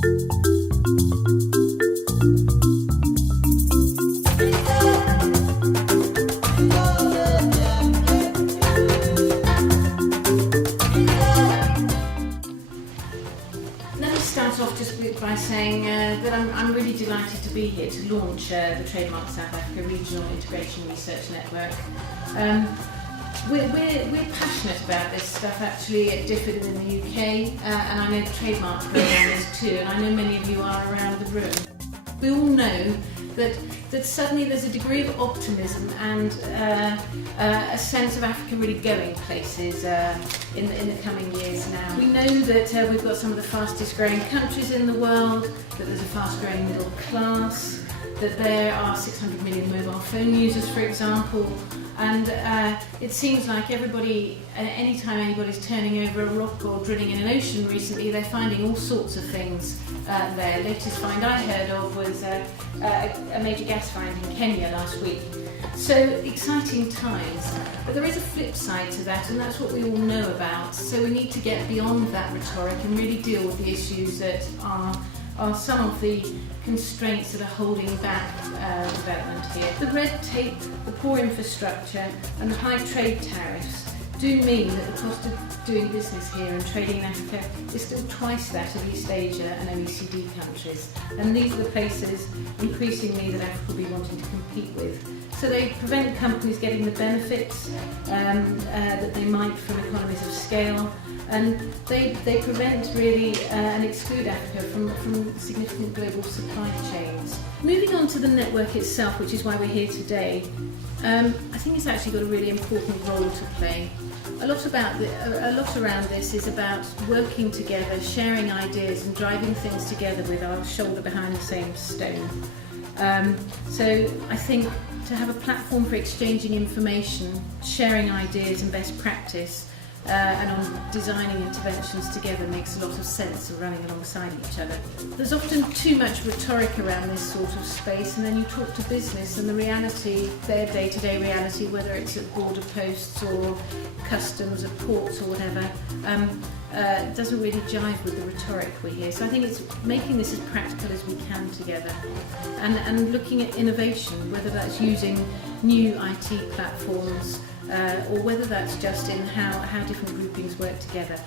Start off just by saying that I'm really delighted to be here to launch the Trademark South Africa Regional Integration Research Network. We're passionate about this stuff actually at DFID in the UK, and I know the trademark program is too, and I know many of you are around the room. We all know that suddenly there's a degree of optimism and a sense of Africa really going places in the coming years now. We know that we've got some of the fastest growing countries in the world, that there's a fast growing middle class, that there are 600 million mobile phone users, for example, and it seems like everybody, anytime anybody's turning over a rock or drilling in an ocean recently, they're finding all sorts of things there. Latest find I heard of was a major gas find in Kenya last week. So exciting times, but there is a flip side to that, and that's what we all know about. So we need to get beyond that rhetoric and really deal with the issues that are some of the constraints that are holding back development here. The red tape, the poor infrastructure and the high trade tariffs do mean that the cost of doing business here and trading in Africa is still twice that of East Asia and OECD countries. And these are the places increasingly that Africa will be wanting to compete with. So they prevent companies getting the benefits that they might from economies of scale, and they prevent really and exclude Africa from significant global supply chains. Moving on to the network itself, which is why we're here today, I think it's actually got a really important role to play. A lot around this is about working together, sharing ideas and driving things together with our shoulder behind the same stone. So I think to have a platform for exchanging information, sharing ideas and best practice, and on designing interventions together makes a lot of sense of running alongside each other. There's often too much rhetoric around this sort of space, and then you talk to business and the reality, their day-to-day reality, whether it's at border posts or customs or ports or whatever, doesn't really jive with the rhetoric we hear. So I think it's making this as practical as we can together, and looking at innovation, whether that's using new IT platforms, or whether that's just in how different groupings work together.